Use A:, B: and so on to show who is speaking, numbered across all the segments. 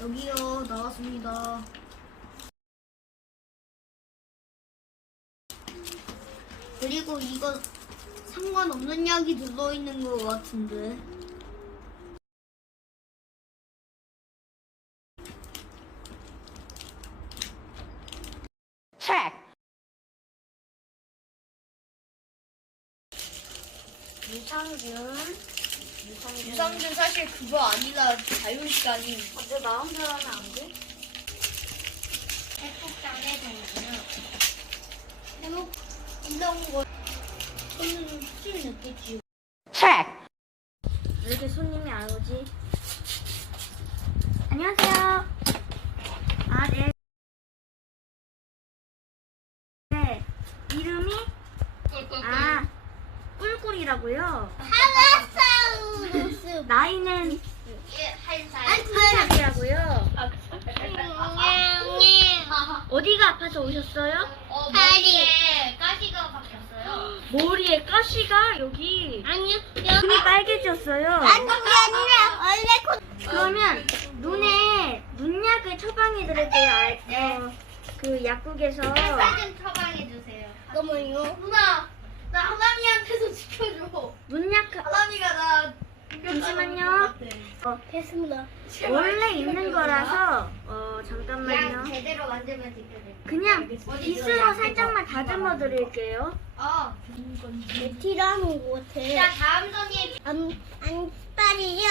A: 감사합니다. 그리고 이거 상관없는 약이 들어있는 것 같은데.
B: 유산균.
A: 유산균 사실 그거 아니라 자율시간이
B: 근데 마음대로는 안 돼?
A: 해독장애 정도는 해독 이런 거 저는 술 늦겠지.
B: 왜 이렇게 손님이 안 오지? 안녕하세요. 아, 네. 네. 이름이, 아, 꿀꿀이라고요.
A: 하라사우루스
B: 나이는
A: 한 살.
B: 한살이라고요. 어디가 아파서 오셨어요?
A: 어, 머리에 가시가 박혔어요.
B: 머리에 가시가 여기
A: 아니요.
B: 눈이 빨개졌어요.
A: 아니 그게 아니라 원래 코.
B: 그러면 눈에 눈약을 처방해 드릴게요. 알-
A: 네.
B: 어, 그 약국에서
A: 좀 처방해 주세요. 너무요? 누나, 나 하나미한테서 지켜줘.
B: 눈약
A: 하나미가 나
B: 잠시만요. 어,
A: 됐습니다.
B: 원래 있는 거라서 어
A: 그냥
B: 잠깐만요.
A: 제대로 만들면 지켜줘.
B: 그냥 빗으로 살짝만 다듬어 드릴게요.
A: 어.
C: 티라노 같아.
A: 자 다음 선이
C: 안, 안빨이요.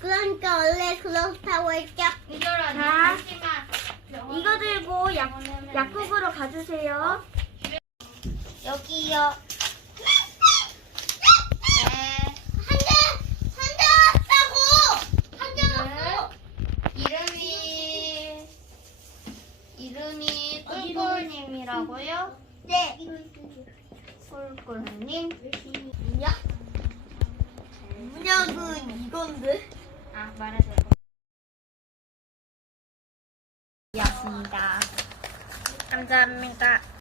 C: 그러니까 원래 그렇다고 했죠.
A: 이거라
B: 자.
A: 잠시만.
B: 이거 들고 약 약국으로 가주세요.
A: 여기요. 네.
C: 한대 한대 왔다고. 한대 왔어.
A: 이름이 이름이 꿀꿀님 이라고요?
C: 네.
A: 꿀꿀님.
C: 문약. 문약은 이건데.
A: 아 말하세요. 이었습니다.
B: 감사합니다.